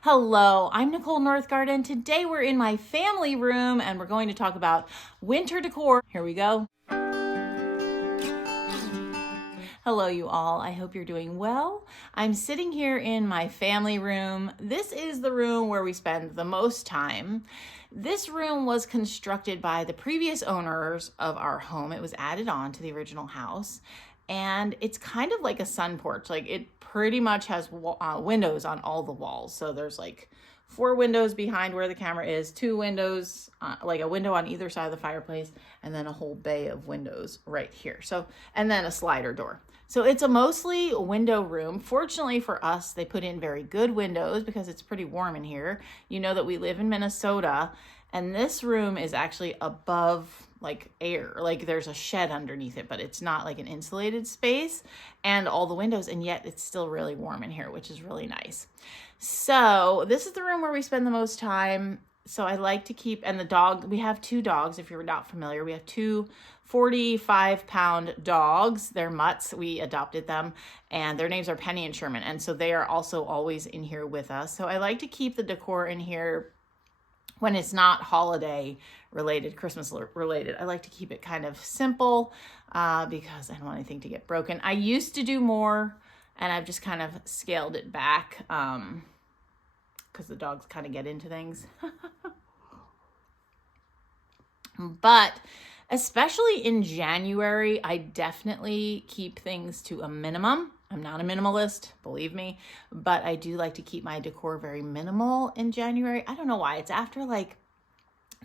Hello, I'm Nicole Northgarden. Today we're in my family room and we're going to talk about winter decor. Here we go. Hello, you all. I hope you're doing well. I'm sitting here in my family room. This is the room where we spend the most time. This room was constructed by the previous owners of our home. It was added on to the original house, and it's kind of like a sun porch. Like, it pretty much has windows on all the walls. So there's like 4 windows behind where the camera is, 2 windows, like a window on either side of the fireplace, and then a whole bay of windows right here. So, and then a slider door. So it's a mostly window room. Fortunately for us, they put in very good windows because it's pretty warm in here. You know that we live in Minnesota, and this room is actually above like air, like there's a shed underneath it, but it's not like an insulated space and all the windows, and yet it's still really warm in here, which is really nice. So this is the room where we spend the most time. So I like to keep, and the dog, we have 2 dogs. If you're not familiar, we have 2 45-pound dogs. They're mutts. We adopted them, and their names are Penny and Sherman. And so they are also always in here with us. So I like to keep the decor in here when it's not holiday related, Christmas related. I like to keep it kind of simple because I don't want anything to get broken. I used to do more, and I've just kind of scaled it back because the dogs kind of get into things. But especially in January, I definitely keep things to a minimum. I'm not a minimalist, believe me, but I do like to keep my decor very minimal in January. I don't know why. It's after like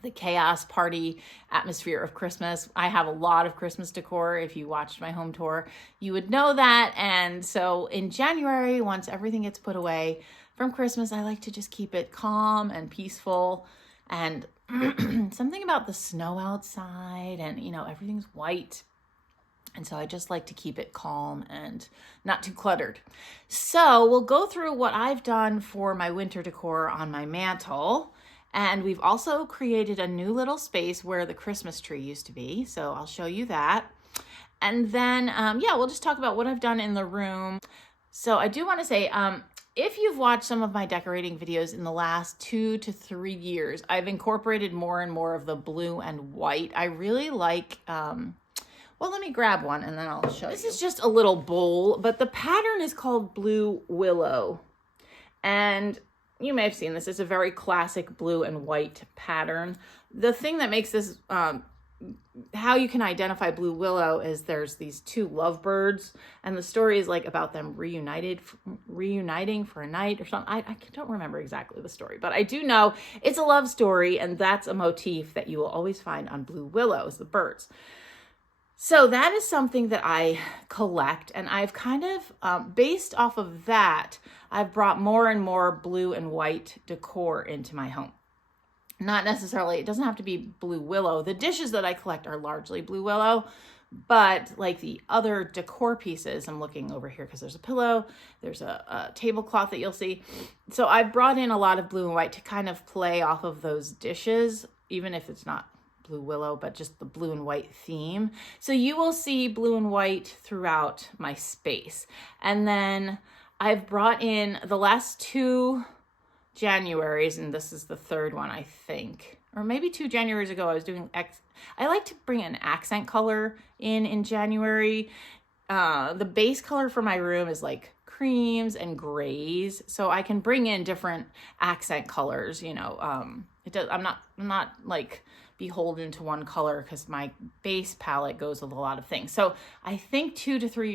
the chaos party atmosphere of Christmas. I have a lot of Christmas decor. If you watched my home tour, you would know that. And so in January, once everything gets put away from Christmas, I like to just keep it calm and peaceful. And something about the snow outside, and you know, everything's white. And so I just like to keep it calm and not too cluttered. So we'll go through what I've done for my winter decor on my mantle. And we've also created a new little space where the Christmas tree used to be. So I'll show you that. And then, we'll just talk about what I've done in the room. So I do want to say, if you've watched some of my decorating videos in the last 2 to 3 years, I've incorporated more and more of the blue and white. I really like, well, let me grab one and then I'll show you. This is just a little bowl, but the pattern is called Blue Willow. And you may have seen this. It's a very classic blue and white pattern. The thing that makes this, how you can identify Blue Willow is there's these 2 lovebirds, and the story is like about them reuniting for a night or something. I don't remember exactly the story, but I do know it's a love story, and that's a motif that you will always find on Blue Willows, the birds. So that is something that I collect, and I've kind of, based off of that, I've brought more and more blue and white decor into my home. Not necessarily, it doesn't have to be Blue Willow. The dishes that I collect are largely Blue Willow, but like the other decor pieces, I'm looking over here because there's a pillow, there's a tablecloth that you'll see. So I've brought in a lot of blue and white to kind of play off of those dishes, even if it's not Blue Willow, but just the blue and white theme. So you will see blue and white throughout my space. And then I've brought in the last 2 Januaries, and this is the 3rd one, I think, or maybe 2 Januaries ago, I was doing I like to bring an accent color in January. The base color for my room is like creams and grays, so I can bring in different accent colors, you know. I'm not like beholden to one color because my base palette goes with a lot of things. So I think 2 or 3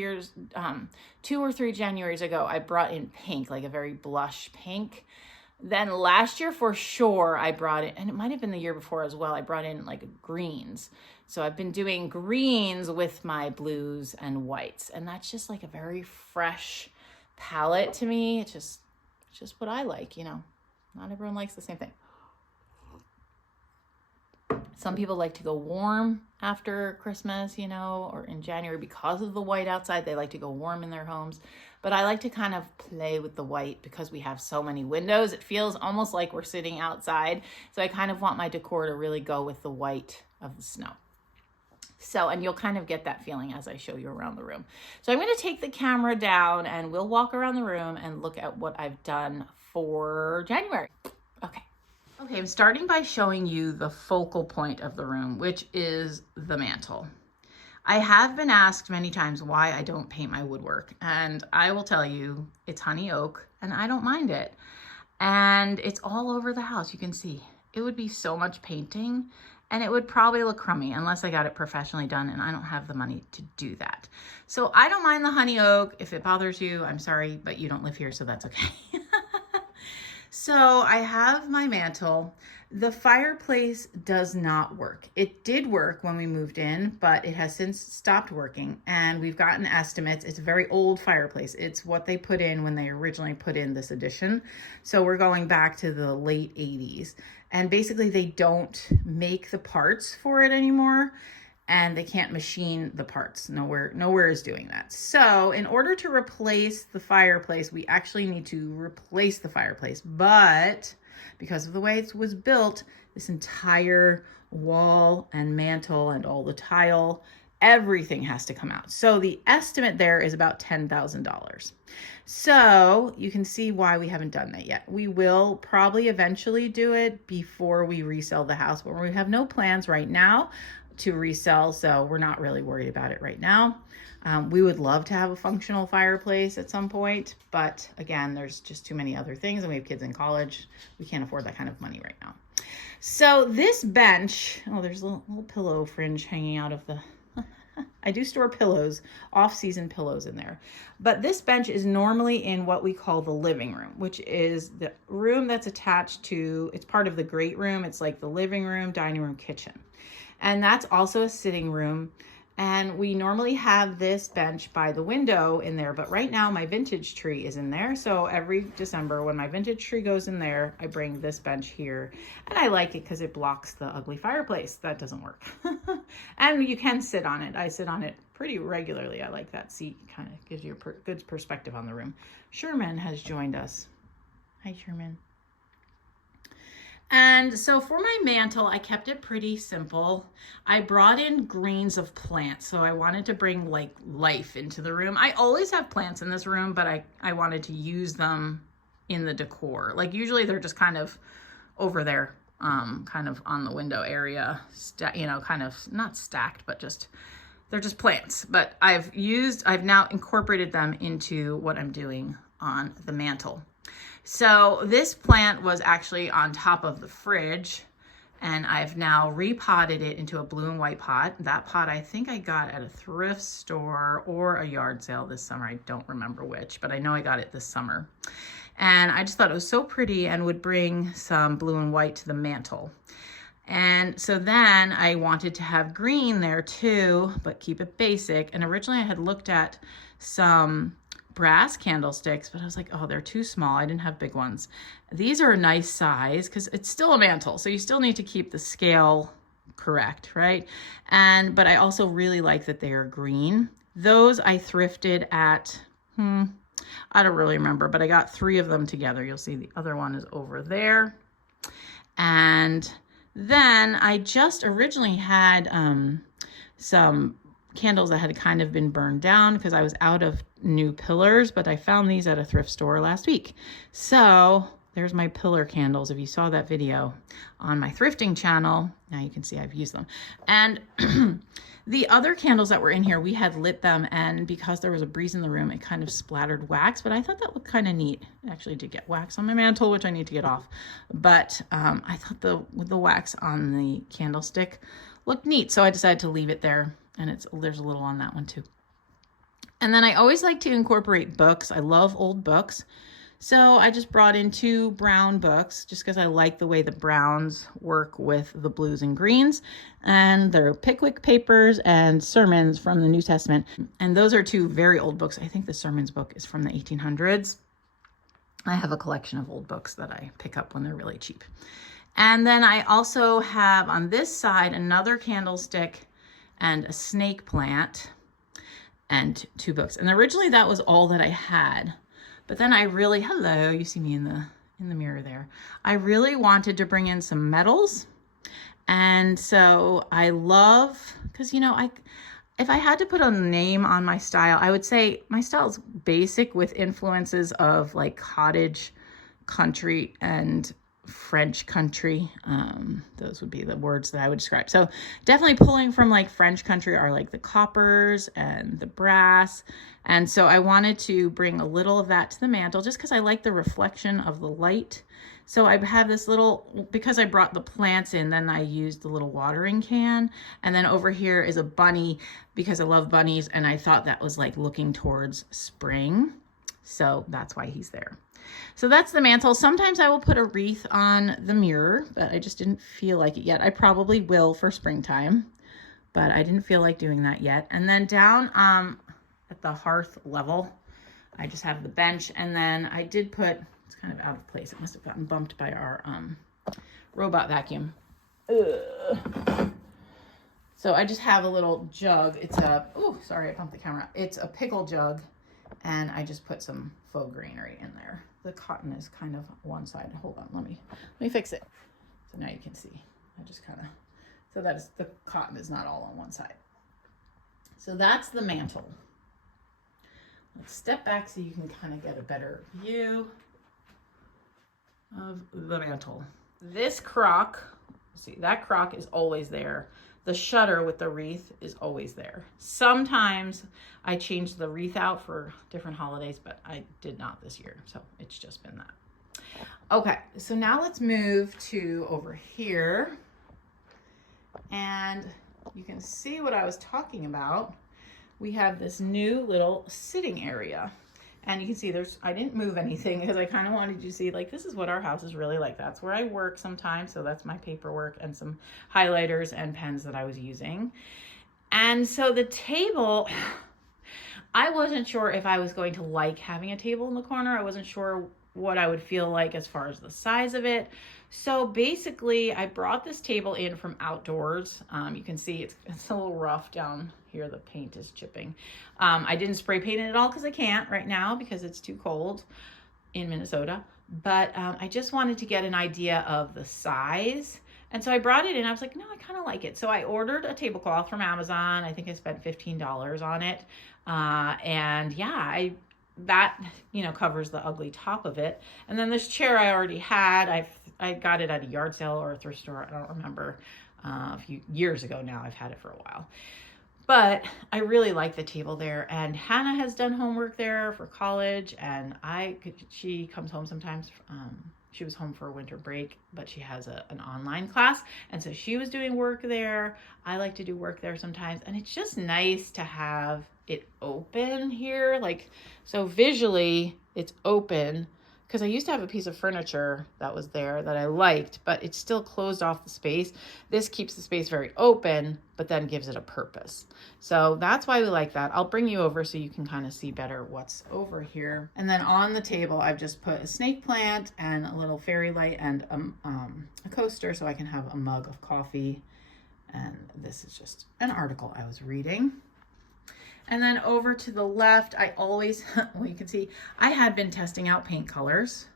Januaries ago, I brought in pink, like a very blush pink. Then last year for sure, I brought in, and it might have been the year before as well, I brought in like greens. So I've been doing greens with my blues and whites, and that's just like a very fresh palette to me. It's just what I like, you know. Not everyone likes the same thing. Some people like to go warm after Christmas, you know, or in January because of the white outside. They like to go warm in their homes. But I like to kind of play with the white because we have so many windows. It feels almost like we're sitting outside. So I kind of want my decor to really go with the white of the snow. So, and you'll kind of get that feeling as I show you around the room. So I'm going to take the camera down and we'll walk around the room and look at what I've done for January. Okay, I'm starting by showing you the focal point of the room, which is the mantle. I have been asked many times why I don't paint my woodwork, and I will tell you it's honey oak and I don't mind it. And it's all over the house, you can see. It would be so much painting and it would probably look crummy unless I got it professionally done, and I don't have the money to do that. So I don't mind the honey oak. If it bothers you, I'm sorry, but you don't live here, so that's okay. So I have my mantle. The fireplace does not work. It did work when we moved in, but it has since stopped working, and we've gotten estimates. It's a very old fireplace. It's what they put in when they originally put in this addition. So we're going back to the late 80s. And basically they don't make the parts for it anymore, and they can't machine the parts. Nowhere is doing that. So in order to replace the fireplace, we actually need to replace the fireplace. But because of the way it was built, this entire wall and mantle and all the tile, everything has to come out. So the estimate there is about $10,000. So you can see why we haven't done that yet. We will probably eventually do it before we resell the house, but we have no plans right now to resell, so we're not really worried about it right now. We would love to have a functional fireplace at some point, but again, there's just too many other things, and we have kids in college. We can't afford that kind of money right now. So this bench, oh, there's a little pillow fringe hanging out of the I do store pillows, off-season pillows in there. But this bench is normally in what we call the living room, which is the room that's attached to, it's part of the great room. It's like the living room, dining room, kitchen. And that's also a sitting room. And we normally have this bench by the window in there, but right now my vintage tree is in there. So every December when my vintage tree goes in there, I bring this bench here, and I like it because it blocks the ugly fireplace. That doesn't work. And you can sit on it. I sit on it pretty regularly. I like that seat. Kind of gives you a good perspective on the room. Sherman has joined us. Hi, Sherman. And so for my mantle, I kept it pretty simple. I brought in greens of plants. So I wanted to bring like life into the room. I always have plants in this room, but I wanted to use them in the decor. Like usually they're just kind of over there, kind of on the window area, kind of not stacked, but just, they're just plants. But I've now incorporated them into what I'm doing on the mantle. So this plant was actually on top of the fridge, and I've now repotted it into a blue and white pot. That pot I think I got at a thrift store or a yard sale this summer. I don't remember which, but I know I got it this summer. And I just thought it was so pretty and would bring some blue and white to the mantle. And so then I wanted to have green there too, but keep it basic. And originally I had looked at some brass candlesticks, but I was like, oh, they're too small. I didn't have big ones. These are a nice size because it's still a mantle, so you still need to keep the scale correct, right? But I also really like that they are green. Those I thrifted at, I don't really remember, but I got 3 of them together. You'll see the other one is over there. And then I just originally had some candles that had kind of been burned down because I was out of new pillars, but I found these at a thrift store last week. So there's my pillar candles. If you saw that video on my thrifting channel, now you can see I've used them. And the other candles that were in here, we had lit them, and because there was a breeze in the room, it kind of splattered wax, but I thought that looked kind of neat. I actually did get wax on my mantle, which I need to get off. But I thought the wax on the candlestick looked neat, so I decided to leave it there. And there's a little on that one too. And then I always like to incorporate books. I love old books. So I just brought in 2 brown books just because I like the way the browns work with the blues and greens. And they're Pickwick Papers and Sermons from the New Testament. And those are 2 very old books. I think the Sermons book is from the 1800s. I have a collection of old books that I pick up when they're really cheap. And then I also have on this side another candlestick and a snake plant and 2 books. And originally that was all that I had. But then I really, hello, you see me in the mirror there. I really wanted to bring in some metals. And so I love, because if I had to put a name on my style, I would say my style is basic with influences of like cottage country and French country. Those would be the words that I would describe. So definitely pulling from like French country are like the coppers and the brass. And so I wanted to bring a little of that to the mantle just because I like the reflection of the light. So I have this little, because I brought the plants in, then I used the little watering can. And then over here is a bunny because I love bunnies. And I thought that was like looking towards spring. So that's why he's there. So that's the mantle. Sometimes I will put a wreath on the mirror, but I just didn't feel like it yet. I probably will for springtime, but I didn't feel like doing that yet. And then down at the hearth level, I just have the bench. And then I did put, it's kind of out of place. It must have gotten bumped by our robot vacuum. Ugh. So I just have a little jug. It's a, oh, sorry, I bumped the camera. It's a pickle jug. And I just put some faux greenery in there. The cotton is kind of one side. Hold on, let me fix it. So now you can see. I just kind of, so that is, the cotton is not all on one side. So that's the mantle. Let's step back so you can kind of get a better view of the mantle. This crock, see, that crock is always there. The shutter with the wreath is always there. Sometimes I change the wreath out for different holidays, but I did not this year. So it's just been that. Okay, so now let's move to over here. And you can see what I was talking about. We have this new little sitting area. And you can see I didn't move anything because I kind of wanted you to see, like, this is what our house is really like. That's where I work sometimes. So that's my paperwork and some highlighters and pens that I was using. And so the table, I wasn't sure if I was going to like having a table in the corner. I wasn't sure what I would feel like as far as the size of it. So basically I brought this table in from outdoors. You can see it's a little rough down here. The paint is chipping. I didn't spray paint it at all because I can't right now because it's too cold in Minnesota. But I just wanted to get an idea of the size. And so I brought it in. I was like, no, I kind of like it. So I ordered a tablecloth from Amazon. I think I spent $15 on it. And yeah, that, you know, covers the ugly top of it. And then this chair I already had. I got it at a yard sale or a thrift store. I don't remember. A few years ago now. I've had it for a while. But I really like the table there. And Hannah has done homework there for college. And she comes home sometimes. She was home for a winter break, but she has an online class. And so she was doing work there. I like to do work there sometimes. And it's just nice to have it open here. Like, so visually it's open because I used to have a piece of furniture that was there that I liked, but it still closed off the space. This keeps the space very open, but then gives it a purpose. So that's why we like that. I'll bring you over so you can kind of see better what's over here. And then on the table, I've just put a snake plant and a little fairy light and a coaster so I can have a mug of coffee. And this is just an article I was reading. And then over to the left, I always, well, you can see, I had been testing out paint colors,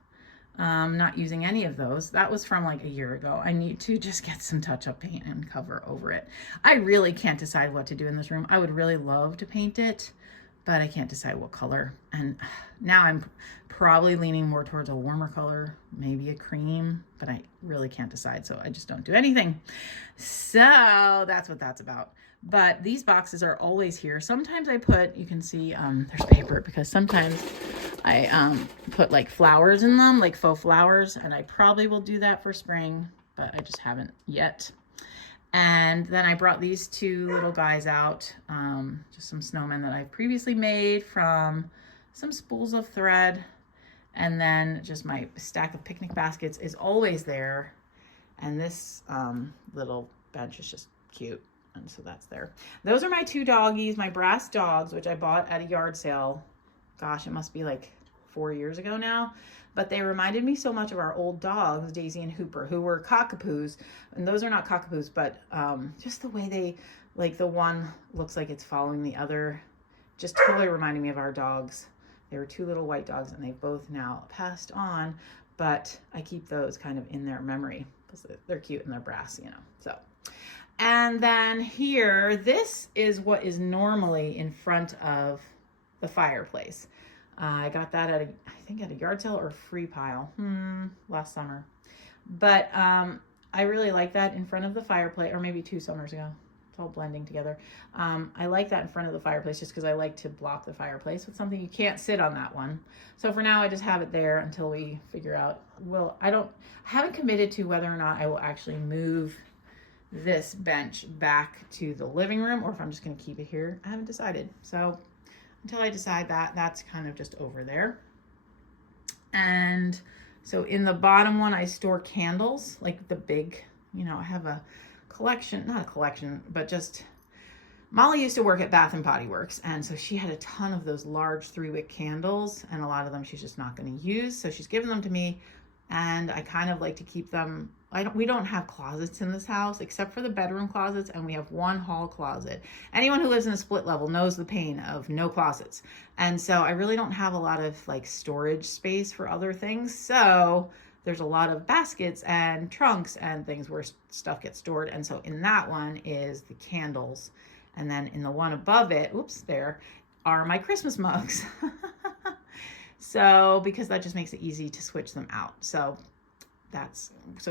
not using any of those. That was from like a year ago. I need to just get some touch-up paint and cover over it. I really can't decide what to do in this room. I would really love to paint it, but I can't decide what color. And now I'm probably leaning more towards a warmer color, maybe a cream, but I really can't decide, so I just don't do anything. So that's what that's about. But these boxes are always here. Sometimes I put, you can see there's paper because sometimes I put like flowers in them, like faux flowers, and I probably will do that for spring, but I just haven't yet. And then I brought these two little guys out, just some snowmen that I've previously made from some spools of thread. And then just my stack of picnic baskets is always there. And this little bench is just cute. And so that's there. Those are my two doggies, my brass dogs, which I bought at a yard sale. Gosh, it must be like 4 years ago now. But they reminded me so much of our old dogs, Daisy and Hooper, who were cockapoos. And those are not cockapoos, but just the way they, like the one looks like it's following the other, just totally reminding me of our dogs. They were two little white dogs and they've both now passed on, but I keep those kind of in their memory because they're cute and they're brass, you know, so. And then here, this is what is normally in front of the fireplace. I got that at I think at a yard sale or free pile last summer. But I really like that in front of the fireplace, or maybe 2 summers ago. It's all blending together. I like that in front of the fireplace just because I like to block the fireplace with something. You can't sit on that one. So for now, I just have it there until we figure out. Well, I haven't committed to whether or not I will actually move this bench back to the living room or if I'm just going to keep it here. I haven't decided. So until I decide that, that's kind of just over there. And so in the bottom one, I store candles, like the big, I have a collection, not a collection, but just, Molly used to work at Bath and Body Works. And so she had a ton of those large 3-wick candles, and a lot of them she's just not going to use. So she's given them to me, and I kind of like to keep them. We don't have closets in this house except for the bedroom closets, and we have one hall closet. Anyone who lives in a split level knows the pain of no closets. And so I really don't have a lot of like storage space for other things. So there's a lot of baskets and trunks and things where stuff gets stored. And so in that one is the candles. And then in the one above it, there are my Christmas mugs. So, because that just makes it easy to switch them out. So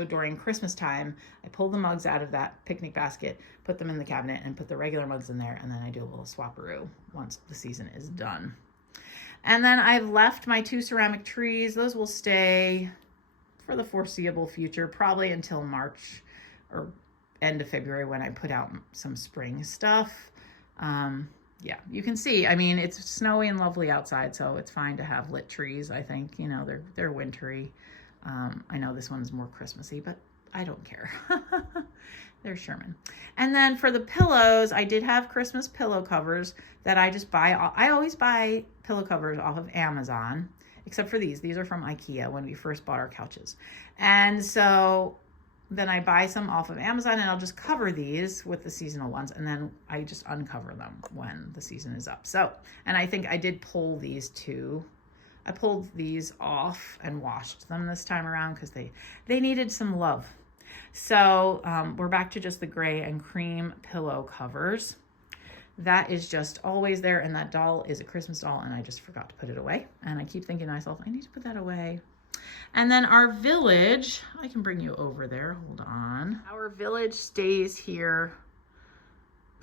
during Christmas time, I pull the mugs out of that picnic basket, put them in the cabinet, and put the regular mugs in there. And then I do a little swapperoo once the season is done. And then I've left my 2 ceramic trees. Those will stay for the foreseeable future, probably until March or end of February when I put out some spring stuff. Yeah, you can see, I mean, it's snowy and lovely outside, so it's fine to have lit trees. I think, they're wintry. I know this one's more Christmassy, but I don't care. There's Sherman. And then for the pillows, I did have Christmas pillow covers that I just buy. I always buy pillow covers off of Amazon, except for these. These are from IKEA when we first bought our couches. And so then I buy some off of Amazon, and I'll just cover these with the seasonal ones, and then I just uncover them when the season is up. So, and I think I did pull these too. I pulled these off and washed them this time around because they needed some love. So we're back to just the gray and cream pillow covers. That is just always there, and that doll is a Christmas doll, and I just forgot to put it away. And I keep thinking to myself, I need to put that away. And then our village, I can bring you over there, hold on. Our village stays here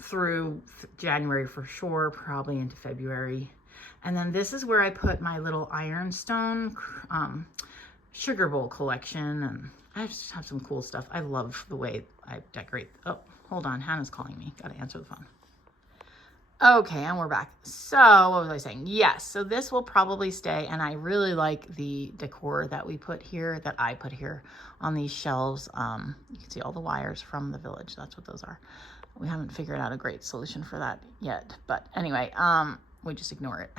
through January for sure, probably into February. And then this is where I put my little ironstone sugar bowl collection, and I just have some cool stuff. I love the way I decorate. Oh, hold on, Hannah's calling me, gotta answer the phone. Okay, and we're back. So what was I saying? Yes, so this will probably stay, and I really like the decor that I put here on these shelves. You can see all the wires from the village. That's what those are. We haven't figured out a great solution for that yet, but anyway, we just ignore it.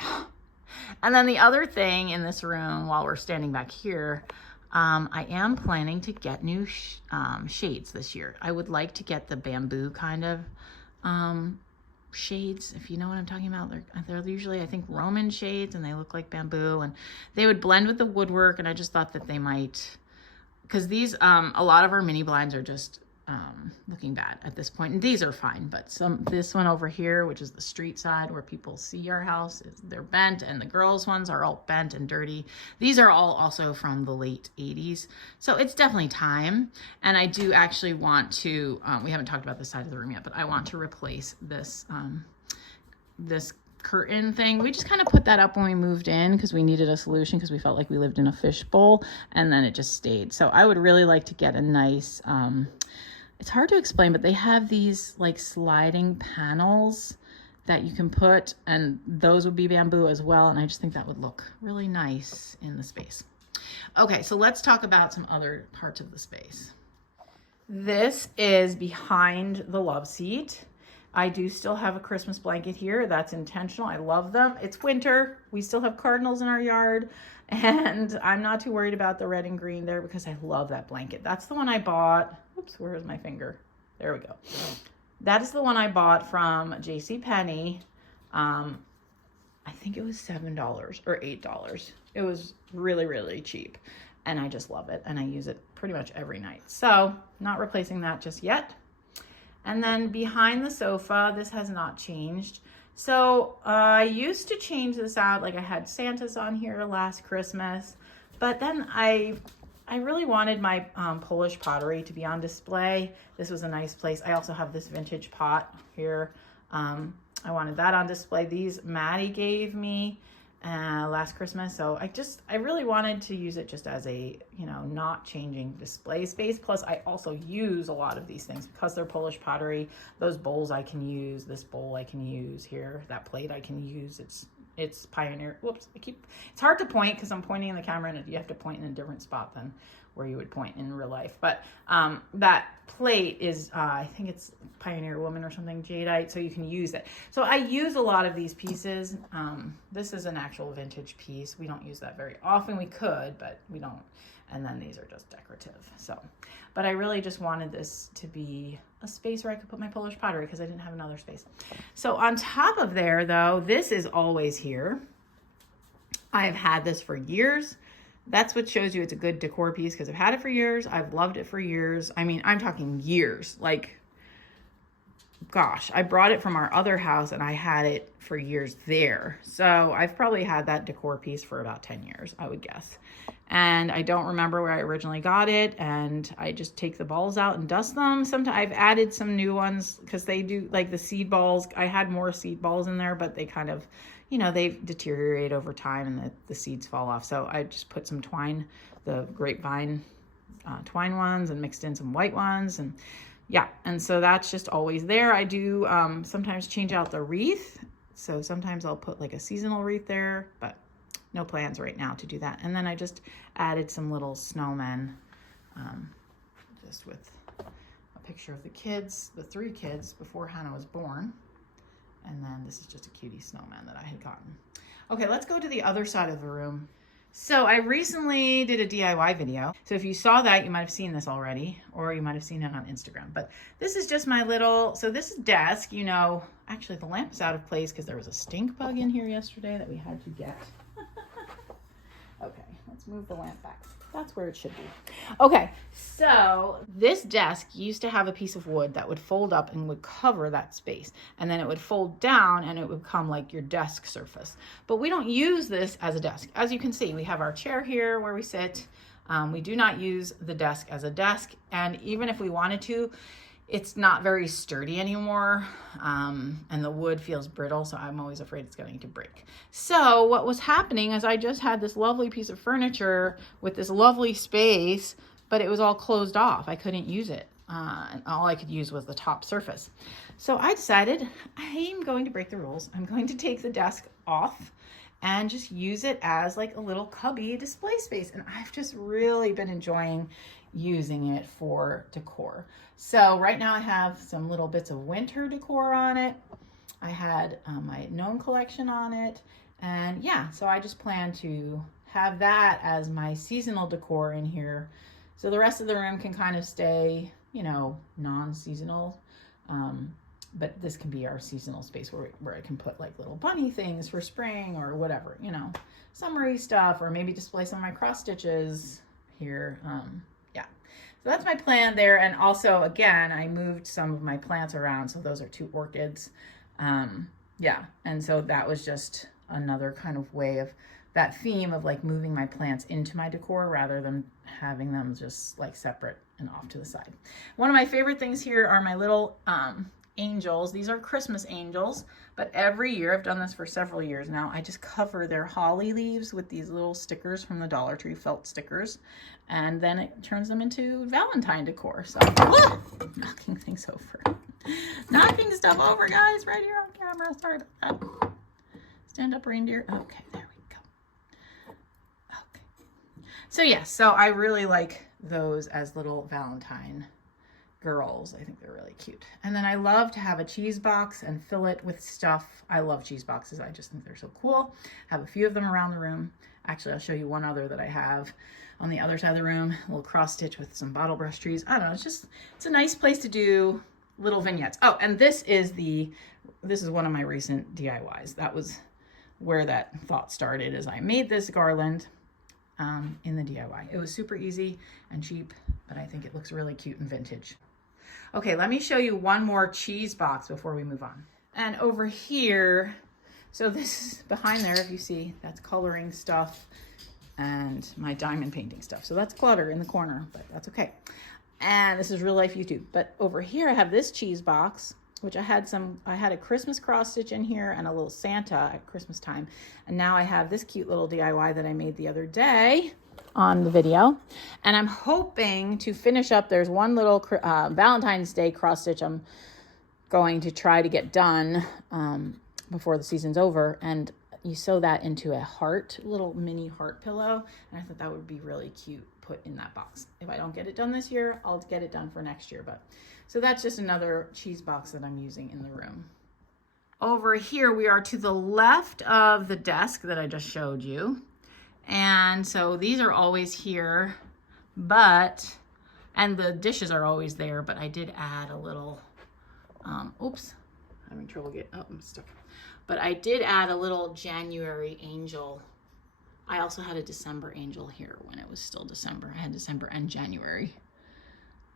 And then the other thing in this room, while we're standing back here, I am planning to get new shades this year. I would like to get the bamboo kind of shades, if you know what I'm talking about. They're usually, I think, Roman shades, and they look like bamboo, and they would blend with the woodwork. And I just thought that they might, because these a lot of our mini blinds are just looking bad at this point, and these are fine, but this one over here, which is the street side where people see our house, they're bent, and the girls ones are all bent and dirty. These are all also from the late 80s, so it's definitely time. And I do actually want to we haven't talked about this side of the room yet, but I want to replace this this curtain thing. We just kind of put that up when we moved in because we needed a solution, because we felt like we lived in a fishbowl, and then it just stayed. So I would really like to get a nice it's hard to explain, but they have these like sliding panels that you can put, and those would be bamboo as well. And I just think that would look really nice in the space. Okay, so let's talk about some other parts of the space. This is behind the love seat. I do still have a Christmas blanket here. That's intentional. I love them. It's winter. We still have cardinals in our yard, and I'm not too worried about the red and green there because I love that blanket. That's the one I bought. Oops, where is my finger? There we go. That is the one I bought from JCPenney. I think it was $7 or $8. It was really, really cheap, and I just love it, and I use it pretty much every night. So not replacing that just yet. And then behind the sofa, this has not changed. So I used to change this out, like I had Santas on here last Christmas, but then I really wanted my Polish pottery to be on display. This was a nice place. I also have this vintage pot here. I wanted that on display. These Maddie gave me last Christmas. So I really wanted to use it just as a, not changing display space. Plus I also use a lot of these things because they're Polish pottery. Those bowls I can use, this bowl I can use here, that plate I can use. It's Pioneer. Whoops, it's hard to point because I'm pointing in the camera and you have to point in a different spot than where you would point in real life. But that plate is, I think it's Pioneer Woman or something, jadeite, so you can use it. So I use a lot of these pieces. This is an actual vintage piece. We don't use that very often. We could, but we don't. And then these are just decorative. So, but I really just wanted this to be a space where I could put my Polish pottery because I didn't have another space. So on top of there though, this is always here. I've had this for years. That's what shows you it's a good decor piece because I've had it for years. I've loved it for years. I mean, I'm talking years. Like, gosh, I brought it from our other house and I had it for years there. So I've probably had that decor piece for about 10 years, I would guess. And I don't remember where I originally got it. And I just take the balls out and dust them. Sometimes I've added some new ones because they do, like the seed balls. I had more seed balls in there, but they kind of, they deteriorate over time and the seeds fall off. So I just put some twine, the grapevine twine ones, and mixed in some white ones. And yeah, and so that's just always there. I do sometimes change out the wreath. So sometimes I'll put like a seasonal wreath there, but no plans right now to do that. And then I just added some little snowmen just with a picture of the kids, the 3 kids before Hannah was born. And then this is just a cutie snowman that I had gotten. Okay, let's go to the other side of the room. So I recently did a DIY video. So if you saw that, you might have seen this already, or you might have seen it on Instagram. But this is just my little, so this is desk, actually the lamp is out of place because there was a stink bug in here yesterday that we had to get. Okay, let's move the lamp back. That's where it should be. Okay, so this desk used to have a piece of wood that would fold up and would cover that space. And then it would fold down and it would become like your desk surface. But we don't use this as a desk. As you can see, we have our chair here where we sit. We do not use the desk as a desk. And even if we wanted to, it's not very sturdy anymore, and the wood feels brittle, so I'm always afraid it's going to break. So what was happening is I just had this lovely piece of furniture with this lovely space, but it was all closed off. I couldn't use it, and all I could use was the top surface. So I decided I'm going to break the rules. I'm going to take the desk off and just use it as like a little cubby display space, and I've just really been enjoying using it for decor. So right now I have some little bits of winter decor on it. I had my gnome collection on it. And yeah, so I just plan to have that as my seasonal decor in here. So the rest of the room can kind of stay, non-seasonal. But this can be our seasonal space where I can put like little bunny things for spring or whatever, summery stuff, or maybe display some of my cross stitches here. So that's my plan there. And also, again, I moved some of my plants around. So those are 2 orchids. Yeah. And so that was just another kind of way of that theme of like moving my plants into my decor rather than having them just like separate and off to the side. One of my favorite things here are my little angels. These are Christmas angels, but every year, I've done this for several years now, I just cover their holly leaves with these little stickers from the Dollar Tree, felt stickers, and then it turns them into Valentine decor. So, knocking things over. Knocking stuff over, guys, right here on camera. Sorry about that. Stand up, reindeer. Okay, there we go. Okay. So yes, so I really like those as little Valentine girls. I think they're really cute. And then I love to have a cheese box and fill it with stuff. I love cheese boxes. I just think they're so cool. Have a few of them around the room. Actually, I'll show you one other that I have on the other side of the room. A little cross stitch with some bottle brush trees. I don't know. It's a nice place to do little vignettes. Oh, and this is one of my recent DIYs. That was where that thought started, as I made this garland in the DIY. It was super easy and cheap, but I think it looks really cute and vintage. Okay, let me show you one more cheese box before we move on. And over here, so this is behind there, if you see, that's coloring stuff and my diamond painting stuff. So that's clutter in the corner, but that's okay. And this is real life YouTube. But over here, I have this cheese box, which I had a Christmas cross stitch in here and a little Santa at Christmas time. And now I have this cute little DIY that I made the other day on the video. And I'm hoping to finish up, there's one little Valentine's Day cross stitch I'm going to try to get done before the season's over. And you sew that into a heart, little mini heart pillow. And I thought that would be really cute put in that box. If I don't get it done this year, I'll get it done for next year. But so that's just another cheese box that I'm using in the room. Over here, we are to the left of the desk that I just showed you. And so these are always here, and the dishes are always there, but I did add a little, oops, having trouble getting, oh, I'm stuck. But I did add a little January angel. I also had a December angel here when it was still December. I had December and January.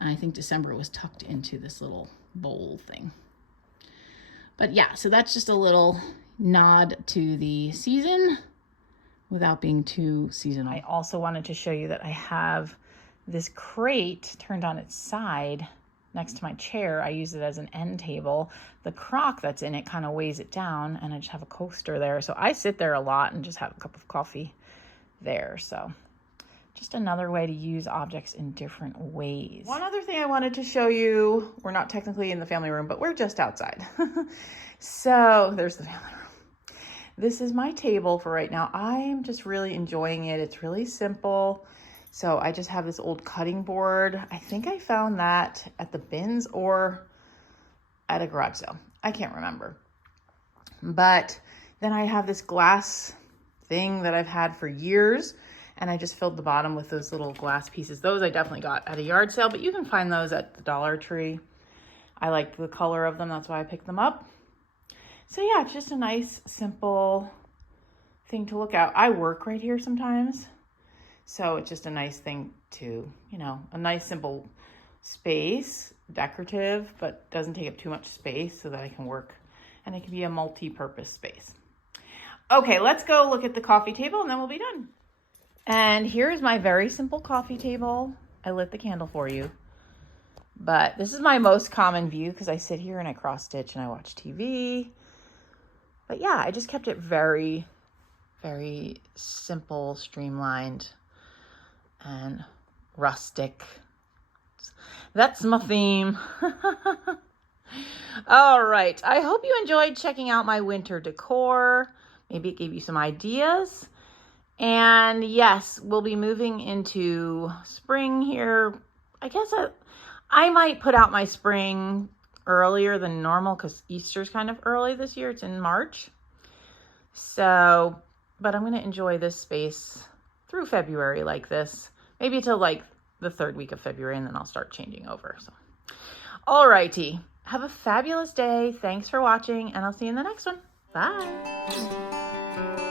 And I think December was tucked into this little bowl thing. But yeah, so that's just a little nod to the season without being too seasonal. I also wanted to show you that I have this crate turned on its side next to my chair. I use it as an end table. The crock that's in it kind of weighs it down, and I just have a coaster there. So I sit there a lot and just have a cup of coffee there. So just another way to use objects in different ways. One other thing I wanted to show you, we're not technically in the family room, but we're just outside. So there's the family room. This is my table for right now. I'm just really enjoying it. It's really simple. So I just have this old cutting board. I think I found that at the bins or at a garage sale. I can't remember. But then I have this glass thing that I've had for years, and I just filled the bottom with those little glass pieces. Those I definitely got at a yard sale, but you can find those at the Dollar Tree. I like the color of them. That's why I picked them up. So yeah, it's just a nice, simple thing to look at. I work right here sometimes. So it's just a nice thing to, a nice simple space, decorative, but doesn't take up too much space so that I can work, and it can be a multi-purpose space. Okay, let's go look at the coffee table and then we'll be done. And here's my very simple coffee table. I lit the candle for you, but this is my most common view because I sit here and I cross stitch and I watch TV. But yeah, I just kept it very, very simple, streamlined, and rustic. That's my theme. All right. I hope you enjoyed checking out my winter decor. Maybe it gave you some ideas. And yes, we'll be moving into spring here. I guess I might put out my spring earlier than normal because Easter's kind of early this year. It's in March. So, but I'm going to enjoy this space through February like this. Maybe till like the third week of February, and then I'll start changing over. So, all righty. Have a fabulous day. Thanks for watching, and I'll see you in the next one. Bye.